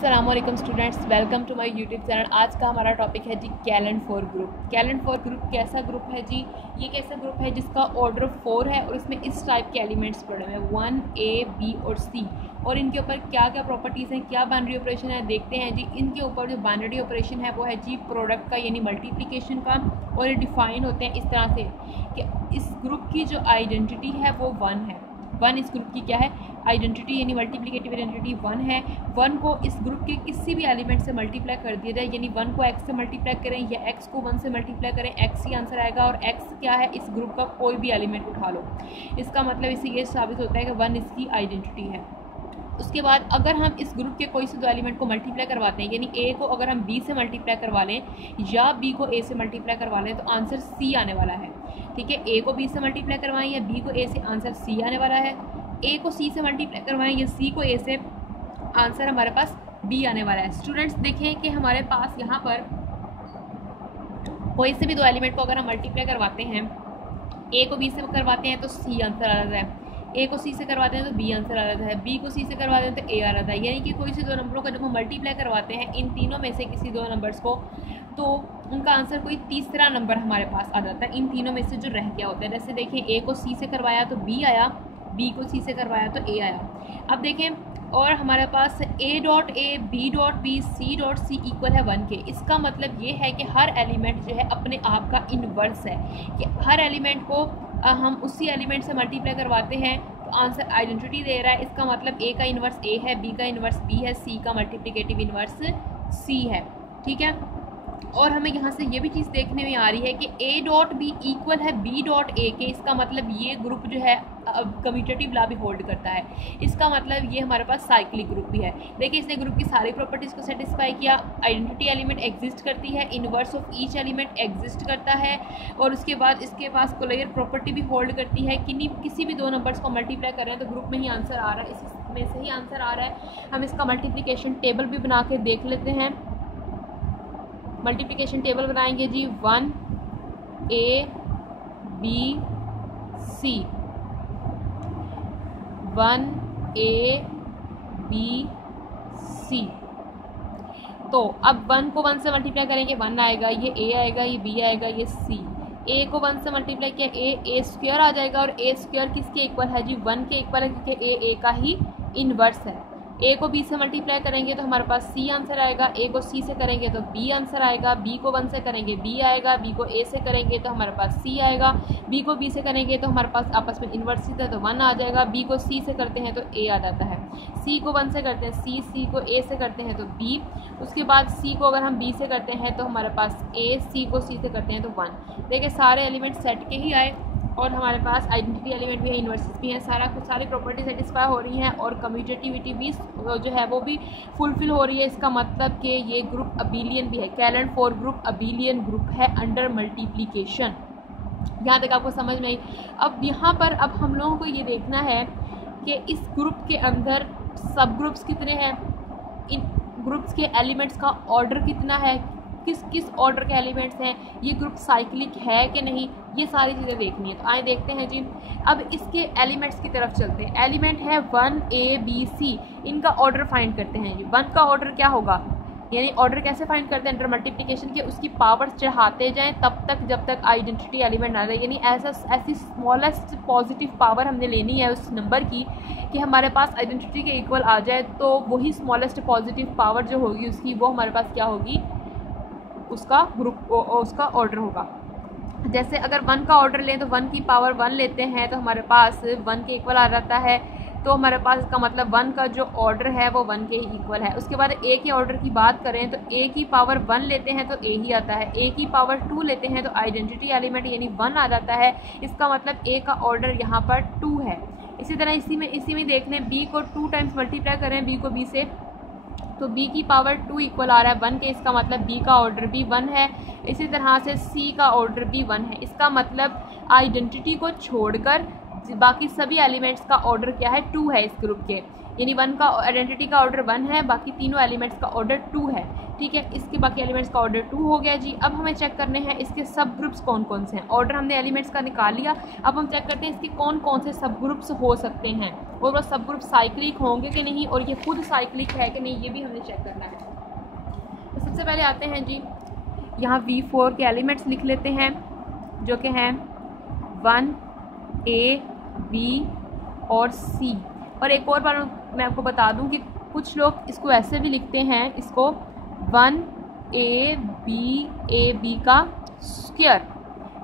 अस्सलामुअलैकुम students, welcome to my YouTube channel. आज का हमारा टॉपिक है जी Klein four group. Klein four group कैसा ग्रुप है जी? ये कैसा ग्रुप है जिसका ऑर्डर 4 है और इसमें इस टाइप के एलिमेंट्स पड़े हुए हैं 1, A, B और C। और इनके ऊपर क्या क्या प्रॉपर्टीज़ हैं, क्या बाइनरी ऑपरेशन है, देखते हैं जी। इनके ऊपर जो बाइनरी ऑपरेशन है वो है जी प्रोडक्ट का, यानी मल्टीप्लिकेशन का। और ये डिफ़ाइन होते हैं इस तरह से कि इस ग्रुप की जो आइडेंटिटी है वो 1 है। 1 इस ग्रुप की क्या है? आइडेंटिटी, यानी मल्टीप्लिकेटिव आइडेंटिटी 1 है। 1 को इस ग्रुप के किसी भी एलिमेंट से मल्टीप्लाई कर दिया जाए, यानी 1 को x से मल्टीप्लाई करें या x को 1 से मल्टीप्लाई करें, x ही आंसर आएगा। और x क्या है? इस ग्रुप का कोई भी एलिमेंट उठा लो। इसका मतलब इससे ये साबित होता है कि 1 इसकी आइडेंटिटी है। उसके बाद अगर हम इस ग्रुप के कोई से दो एलिमेंट को मल्टीप्लाई करवाते हैं, यानी a को अगर हम b से मल्टीप्लाई करवा लें या b को a से मल्टीप्लाई करवा लें, तो आंसर c आने वाला है। ठीक है, a को b से मल्टीप्लाई करवाएं या b को a से, आंसर c आने वाला है। a को c से मल्टीप्लाई करवाएं या c को a से, आंसर हमारे पास b आने वाला है। स्टूडेंट्स देखें कि हमारे पास यहाँ पर कोई से भी दो एलिमेंट को अगर हम मल्टीप्लाई करवाते हैं, a को b से करवाते हैं तो c आंसर आ जाता है, a को c से करवाते हैं तो b आंसर आ जाता है, b को c से करवाते हैं तो a आ जाता है। यानी कि कोई से दो नंबरों का जब हम मल्टीप्लाई करवाते हैं इन तीनों में से किसी दो नंबर्स को, तो उनका आंसर कोई तीसरा नंबर हमारे पास आ जाता है इन तीनों में से जो रह गया होता है। जैसे देखें, a को c से करवाया तो b आया, b को c से करवाया तो a आया। अब देखें, और हमारे पास a dot a, b dot b, c dot c equal है 1 के। इसका मतलब ये है कि हर एलिमेंट जो है अपने आप का इन्वर्स है, कि हर एलिमेंट को हम उसी एलिमेंट से मल्टीप्लाई करवाते हैं तो आंसर आइडेंटिटी दे रहा है। इसका मतलब a का इन्वर्स a है, b का इन्वर्स b है, c का मल्टीप्लिकेटिव इन्वर्स c है। ठीक है, और हमें यहाँ से ये भी चीज़ देखने में आ रही है कि a डॉट b इक्वल है b डॉट a के। इसका मतलब ये ग्रुप जो है कम्यूटेटिव लॉ भी होल्ड करता है। इसका मतलब ये हमारे पास साइक्लिक ग्रुप भी है। देखिए, इसने ग्रुप की सारी प्रॉपर्टीज़ को सेटिस्फाई किया। आइडेंटिटी एलिमेंट एग्जिस्ट करती है, inverse of each element exist करता है, और उसके बाद इसके पास कोलेयर प्रॉपर्टी भी होल्ड करती है कि किसी भी दो नंबर्स को मल्टीप्लाई कर रहे हैं तो ग्रुप में ही आंसर आ रहा है, इसमें से ही आंसर आ रहा है। हम इसका मल्टीप्लिकेशन टेबल भी बना के देख लेते हैं। मल्टीप्लिकेशन टेबल बनाएंगे जी। 1 A B C, 1 A B C। तो अब 1 को 1 से मल्टीप्लाई करेंगे 1 आएगा, ये A आएगा, ये B आएगा, ये C। A को 1 से मल्टीप्लाई किया A स्क्वायर आ जाएगा, और A स्क्वायर किसके इक्वल है जी? 1 के इक्वल है, क्योंकि A का ही इन्वर्स है। a को b से मल्टीप्लाई करेंगे तो हमारे पास c आंसर आएगा, a को c से करेंगे तो b आंसर आएगा, b को 1 से करेंगे b आएगा, b को a से करेंगे तो हमारे पास c आएगा, b को b से करेंगे तो हमारे पास आपस में इन्वर्स है तो 1 आ जाएगा, b को c से करते हैं तो a आ जाता है, c को 1 से करते हैं c को a से करते हैं तो b, उसके बाद c को अगर हम b से करते हैं तो हमारे पास a, c को c से करते हैं तो 1। देखिए, सारे एलिमेंट सेट के ही आए और हमारे पास आइडेंटिटी एलिमेंट भी है, इन्वर्सेस भी हैं, सारी प्रॉपर्टी सेटिस्फाई हो रही हैं और कम्यूटेटिविटी भी जो है वो भी फुलफिल हो रही है। इसका मतलब कि ये ग्रुप अबेलियन भी है। कैलेंड फोर ग्रुप अबेलियन ग्रुप है अंडर मल्टीप्लिकेशन। यहाँ तक आपको समझ में आई। अब यहाँ पर अब हम लोगों को ये देखना है कि इस ग्रुप के अंदर सब ग्रुप्स कितने हैं, इन ग्रुप्स के एलिमेंट्स का ऑर्डर कितना है, किस किस ऑर्डर के एलिमेंट्स हैं, ये ग्रुप साइक्लिक है कि नहीं, ये सारी चीज़ें देखनी है। तो आए देखते हैं जी। अब इसके एलिमेंट्स की तरफ चलते हैं। एलिमेंट है 1 A B C, इनका ऑर्डर फाइंड करते हैं जी। 1 का ऑर्डर क्या होगा, यानी ऑर्डर कैसे फाइंड करते हैं? अंडर मल्टीप्लिकेशन के उसकी पावर्स चढ़ाते जाएं तब तक जब तक आइडेंटिटी एलिमेंट ना रहे, यानी ऐसी स्मॉलेस्ट पॉजिटिव पावर हमने लेनी है उस नंबर की कि हमारे पास आइडेंटिटी के इक्वल आ जाए, तो वही स्मॉलेस्ट पॉजिटिव पावर जो होगी उसकी, वो हमारे पास क्या होगी, उसका ग्रुप, उसका ऑर्डर होगा। जैसे अगर 1 का ऑर्डर लें तो 1 की पावर 1 लेते हैं तो हमारे पास 1 के इक्वल आ जाता है, तो हमारे पास इसका मतलब 1 का जो ऑर्डर है वो 1 के ही इक्वल है। उसके बाद a के ऑर्डर की बात करें तो a की पावर 1 लेते हैं तो a ही आता है, a की पावर 2 लेते हैं तो आइडेंटिटी एलिमेंट यानी 1 आ जाता है। इसका मतलब a का ऑर्डर यहाँ पर 2 है। इसी तरह इसी में देख लें, b को 2 टाइम्स मल्टीप्लाई करें b को b से तो b की पावर 2 इक्वल आ रहा है 1 के। इसका मतलब b का ऑर्डर भी 1 है। इसी तरह से c का ऑर्डर भी 1 है। इसका मतलब आइडेंटिटी को छोड़कर बाकी सभी एलिमेंट्स का ऑर्डर क्या है, 2 है इस ग्रुप के, यानी 1 का आइडेंटिटी का ऑर्डर 1 है, बाकी तीनों एलिमेंट्स का ऑर्डर 2 है। ठीक है, इसके बाकी एलिमेंट्स का ऑर्डर 2 हो गया जी। अब हमें चेक करने हैं इसके सब ग्रुप्स कौन कौन से हैं। ऑर्डर हमने एलिमेंट्स का निकाल लिया, अब हम चेक करते हैं इसके कौन कौन से सब ग्रुप्स हो सकते हैं। और वो सब ग्रुप साइक्लिक होंगे कि नहीं, और ये खुद साइक्लिक है कि नहीं, ये भी हमें चेक करना है। तो सबसे पहले आते हैं जी, यहाँ V4 के एलिमेंट्स लिख लेते हैं जो कि हैं 1 A B और C। और एक और बार मैं आपको बता दूं कि कुछ लोग इसको ऐसे भी लिखते हैं, इसको 1 A B का स्क्वायर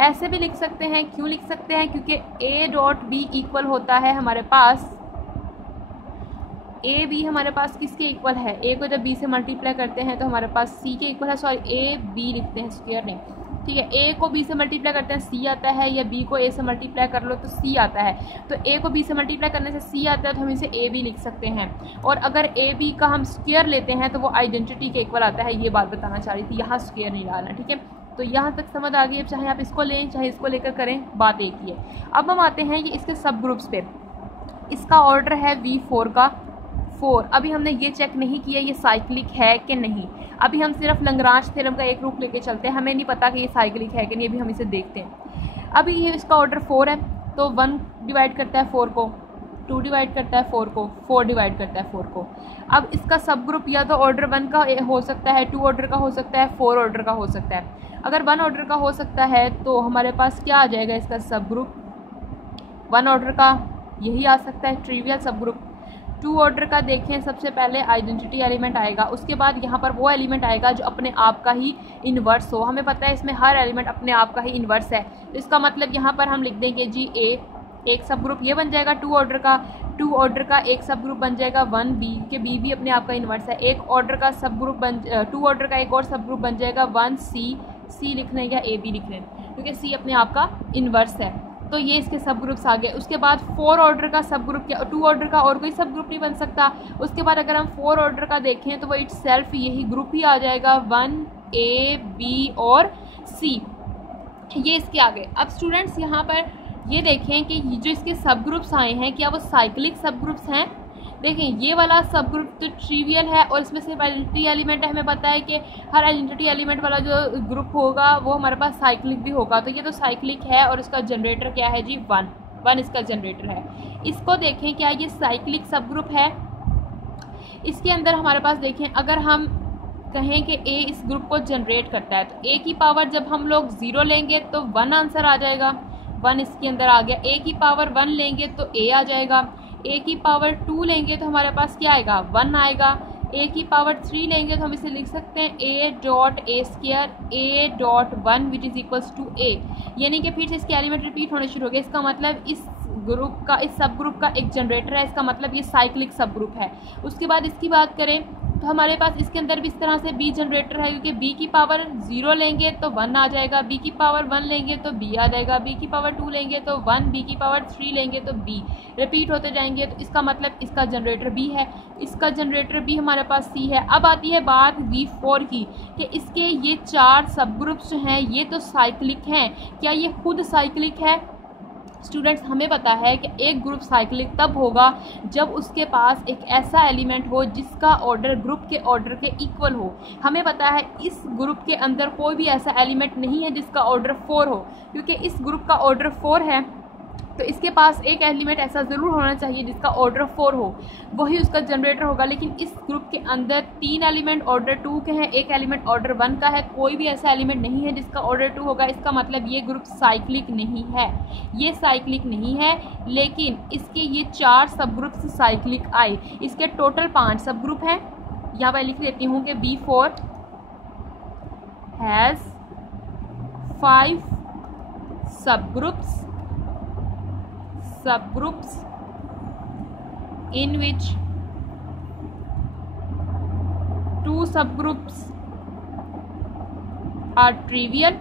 ऐसे भी लिख सकते हैं। क्यों लिख सकते हैं? क्योंकि A.B इक्वल होता है हमारे पास AB हमारे पास किसके इक्वल है? A को जब B से मल्टीप्लाई करते हैं तो हमारे पास C के इक्वल है, सॉरी AB लिखते हैं स्क्वायर नहीं, ठीक है। A को B से मल्टीप्लाई करते हैं C आता है, या B को A से मल्टीप्लाई कर लो तो C आता है। तो A को B से मल्टीप्लाई करने से C आता है, तो हम इसे AB लिख सकते हैं। और अगर AB का हम स्क्वायर लेते हैं तो वो आइडेंटिटी के इक्वल आता है, ये बात बताना चाह रही थी, यहाँ स्क्वायर नहीं डालना, ठीक है। तो यहाँ तक समझ आ गई। अब चाहे आप इसको लें चाहे इसको लेकर करें, बात एक ही है। अब हम आते हैं कि इसके सब ग्रुप्स पे। इसका ऑर्डर है V4 का 4। अभी हमने ये चेक नहीं किया ये साइक्लिक है कि नहीं, अभी हम सिर्फ लैग्रांज थ्योरम का एक रूप लेके चलते हैं, हमें नहीं पता कि ये साइक्लिक है कि नहीं, अभी हम इसे देखते हैं। अभी ये इसका ऑर्डर 4 है, तो 1 डिवाइड करता है 4 को, 2 डिवाइड करता है 4 को, 4 डिवाइड करता है 4 को। अब इसका सब ग्रुप या तो ऑर्डर 1 का हो सकता है, 2 ऑर्डर का हो सकता है, 4 ऑर्डर का हो सकता है। अगर 1 ऑर्डर का हो सकता है तो हमारे पास क्या आ जाएगा इसका सब ग्रुप? 1 ऑर्डर का यही आ सकता है, ट्रिवियल सब ग्रुप। 2 ऑर्डर का देखें, सबसे पहले आइडेंटिटी एलिमेंट आएगा, उसके बाद यहाँ पर वो एलिमेंट आएगा जो अपने आप का ही इन्वर्स हो। हमें पता है इसमें हर एलिमेंट अपने आप का ही इन्वर्स है, तो इसका मतलब यहाँ पर हम लिख देंगे जी एक सब ग्रुप ये बन जाएगा 2 ऑर्डर का। 2 ऑर्डर का एक सब ग्रुप बन जाएगा 1B के, B भी अपने आप का इन्वर्स है। 1 ऑर्डर का सब ग्रुप 2 ऑर्डर का एक और सब ग्रुप बन जाएगा 1C लिखने या AB लिखने, क्योंकि C अपने आप का इन्वर्स है। तो ये इसके सब ग्रुप्स आ गए। उसके बाद 4 ऑर्डर का सब ग्रुप, क्या 2 ऑर्डर का और कोई सब ग्रुप नहीं बन सकता। उसके बाद अगर हम 4 ऑर्डर का देखें तो वो इटसेल्फ यही ग्रुप ही आ जाएगा 1A B और C, ये इसके आगे। अब स्टूडेंट्स यहाँ पर ये देखें कि जो इसके सब ग्रुप्स आए हैं क्या वो साइक्लिक सब ग्रुप्स हैं? देखें ये वाला सब ग्रुप तो ट्रिवियल है और इसमें सिर्फ आइडेंटिटी एलिमेंट है। हमें पता है कि हर आइडेंटिटी एलिमेंट वाला जो ग्रुप होगा वो हमारे पास साइक्लिक भी होगा, तो ये तो साइक्लिक है और इसका जनरेटर क्या है जी? 1 इसका जनरेटर है। इसको देखें क्या ये साइक्लिक सब ग्रुप है? इसके अंदर हमारे पास देखें, अगर हम कहें कि A इस ग्रुप को जनरेट करता है तो A की पावर जब हम लोग 0 लेंगे तो 1 आंसर आ जाएगा, 1 इसके अंदर आ गया। A की पावर 1 लेंगे तो A आ जाएगा। A की पावर 2 लेंगे तो हमारे पास क्या आएगा? 1 आएगा। A की पावर 3 लेंगे तो हम इसे लिख सकते हैं A.A² A.1 which is equals to A, यानी कि फिर से इसके एलिमेंट रिपीट होने शुरू हो गए। इसका मतलब इस ग्रुप का, इस सब ग्रुप का एक जनरेटर है, इसका मतलब ये साइक्लिक सब ग्रुप है। उसके बाद इसकी बात करें तो हमारे पास इसके अंदर भी इस तरह से B जनरेटर है, क्योंकि B की पावर 0 लेंगे तो 1 आ जाएगा, B की पावर 1 लेंगे तो B आ जाएगा, B की पावर 2 लेंगे तो 1, B की पावर 3 लेंगे तो B, रिपीट होते जाएंगे। तो इसका मतलब इसका जनरेटर B है, इसका जनरेटर B हमारे पास C है। अब आती है बात V4 की कि इसके ये 4 सब ग्रुप्स जो हैं ये तो साइक्लिक हैं, क्या ये खुद साइक्लिक है? स्टूडेंट्स हमें पता है कि एक ग्रुप साइक्लिक तब होगा जब उसके पास एक ऐसा एलिमेंट हो जिसका ऑर्डर ग्रुप के ऑर्डर के इक्वल हो। हमें पता है इस ग्रुप के अंदर कोई भी ऐसा एलिमेंट नहीं है जिसका ऑर्डर 4 हो, क्योंकि इस ग्रुप का ऑर्डर 4 है तो इसके पास एक एलिमेंट ऐसा ज़रूर होना चाहिए जिसका ऑर्डर 4 हो, वही उसका जनरेटर होगा। लेकिन इस ग्रुप के अंदर 3 एलिमेंट ऑर्डर 2 के हैं, एक एलिमेंट ऑर्डर 1 का है, कोई भी ऐसा एलिमेंट नहीं है जिसका ऑर्डर 2 होगा। इसका मतलब ये ग्रुप साइक्लिक नहीं है, ये साइक्लिक नहीं है। लेकिन इसके ये 4 सब ग्रुप से साइक्लिक आए, इसके टोटल 5 सब ग्रुप हैं। यहाँ पर लिख देती हूँ कि B4 has 5 subgroups in which 2 subgroups are trivial।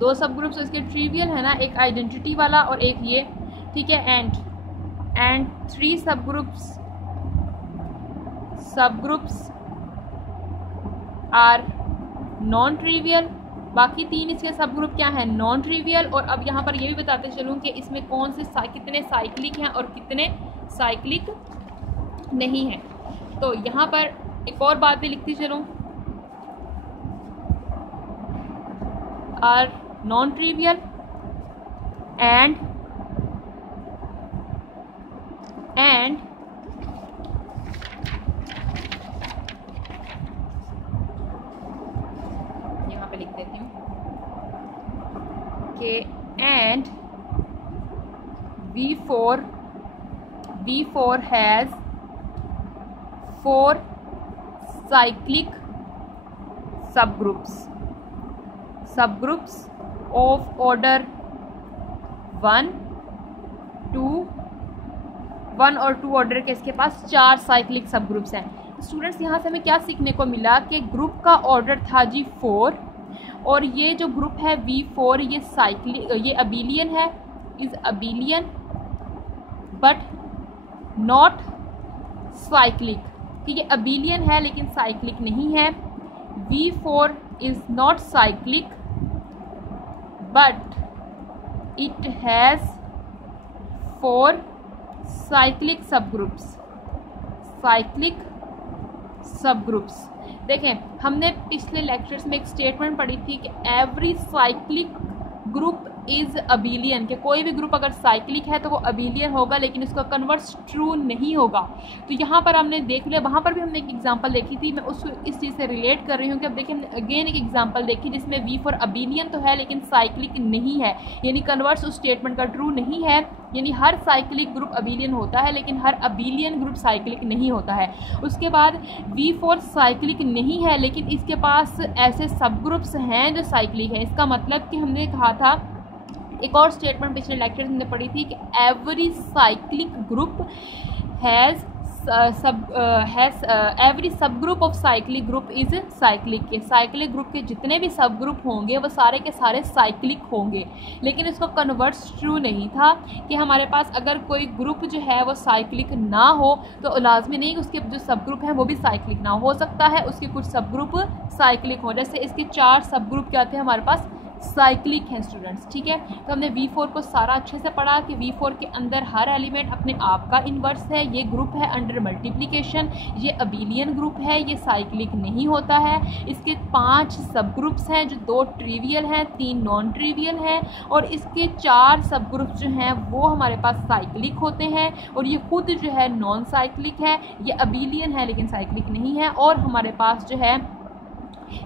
2 सबग्रुप्स इसके ट्रिवियल है ना, एक आइडेंटिटी वाला और एक ये, ठीक है। And 3 subgroups are non trivial. बाकी 3 इसके सब ग्रुप क्या है? Non trivial. और अब यहाँ पर ये भी बताते चलूँ कि इसमें कौन से कितने साइक्लिक हैं और कितने साइक्लिक नहीं हैं। तो यहाँ पर एक और बात भी लिखती चलूँ, are non trivial and okay and V4 has 4 cyclic subgroups of order 1 और 2 ऑर्डर के इसके पास 4 साइक्लिक सब ग्रुप्स हैं। स्टूडेंट्स यहाँ से हमें क्या सीखने को मिला कि ग्रुप का ऑर्डर था जी 4 और ये जो ग्रुप है V4 ये अबेलियन है, is abelian but not cyclic. ठीक है, अबेलियन है लेकिन साइक्लिक नहीं है। V4 is not cyclic but it has 4 cyclic subgroups. देखें, हमने पिछले लेक्चर्स में एक स्टेटमेंट पढ़ी थी कि every cyclic group is abelian, कि कोई भी ग्रुप अगर साइक्लिक है तो वो अबेलियन होगा लेकिन उसका कन्वर्स ट्रू नहीं होगा। तो यहाँ पर हमने देख लिया, वहाँ पर भी हमने एक एग्जांपल देखी थी, मैं उसको इस चीज़ से रिलेट कर रही हूँ कि अब देखिए हमने अगेन एक एग्जांपल देखी जिसमें V4 अबेलियन तो है लेकिन साइक्लिक नहीं है, यानी कन्वर्स उस स्टेटमेंट का ट्रू नहीं है। यानी हर साइक्लिक ग्रुप अबेलियन होता है लेकिन हर अबेलियन ग्रुप साइक्लिक नहीं होता है। उसके बाद V4 साइक्लिक नहीं है लेकिन इसके पास ऐसे सब ग्रुप्स हैं जो साइक्लिक हैं। इसका मतलब कि हमने कहा था, एक और स्टेटमेंट पिछले लेक्चर में पढ़ी थी कि every cyclic group has every subgroup of cyclic group is cyclic. के साइक्लिक ग्रुप के जितने भी सब ग्रुप होंगे वो सारे के सारे साइक्लिक होंगे, लेकिन इसको कन्वर्स ट्रू नहीं था कि हमारे पास अगर कोई ग्रुप जो है वो साइक्लिक ना हो तो लाजमी नहीं उसके जो सब ग्रुप हैं वो भी साइक्लिक ना हो सकता है उसके कुछ सब ग्रुप साइक्लिक हो। जैसे इसके 4 सब ग्रुप क्या थे हमारे पास, साइक्लिक हैं स्टूडेंट्स। ठीक है, तो हमने V4 को सारा अच्छे से पढ़ा कि V4 के अंदर हर एलिमेंट अपने आप का इन्वर्स है। ये ग्रुप है अंडर मल्टीप्लिकेशन, ये अबेलियन ग्रुप है, ये साइक्लिक नहीं होता है। इसके 5 सब ग्रुप्स हैं जो 2 ट्रिवियल हैं, 3 नॉन ट्रिवियल हैं और इसके 4 सब ग्रुप्स जो हैं वो हमारे पास साइक्लिक होते हैं और ये खुद जो है नॉन साइक्लिक है, ये अबेलियन है लेकिन साइक्लिक नहीं है। और हमारे पास जो है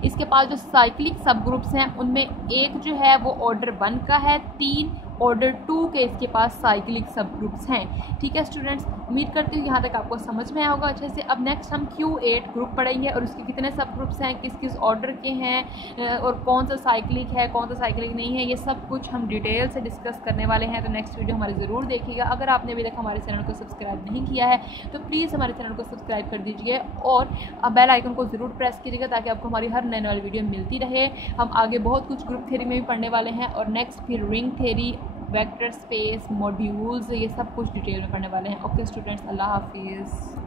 इसके पास जो साइक्लिक सब ग्रुप्स हैं उनमें एक जो है वो ऑर्डर 1 का है, 3 ऑर्डर 2 के इसके पास साइक्लिक सब ग्रुप्स हैं। ठीक है स्टूडेंट्स, उम्मीद करती हूँ यहाँ तक आपको समझ में आया होगा अच्छे से। अब नेक्स्ट हम Q8 ग्रुप पढ़ेंगे और उसके कितने सब ग्रुप्स हैं, किस किस ऑर्डर के हैं और कौन सा साइक्लिक है कौन सा साइक्लिक नहीं है, ये सब कुछ हम डिटेल से डिस्कस करने वाले हैं। तो नेक्स्ट वीडियो हमारी ज़रूर देखिएगा। अगर आपने अभी तक हमारे चैनल को सब्सक्राइब नहीं किया है तो प्लीज़ हमारे चैनल को सब्सक्राइब कर दीजिए और बेल आइकन को ज़रूर प्रेस कीजिएगा ताकि आपको हमारी हर नए वाली वीडियो मिलती रहे। हम आगे बहुत कुछ ग्रुप थ्योरी में भी पढ़ने वाले हैं और नेक्स्ट फिर ring theory, vector space, modules, ये सब कुछ डिटेल में पढ़ने वाले हैं। ओके स्टूडेंट्स, अल्लाह हाफिज़।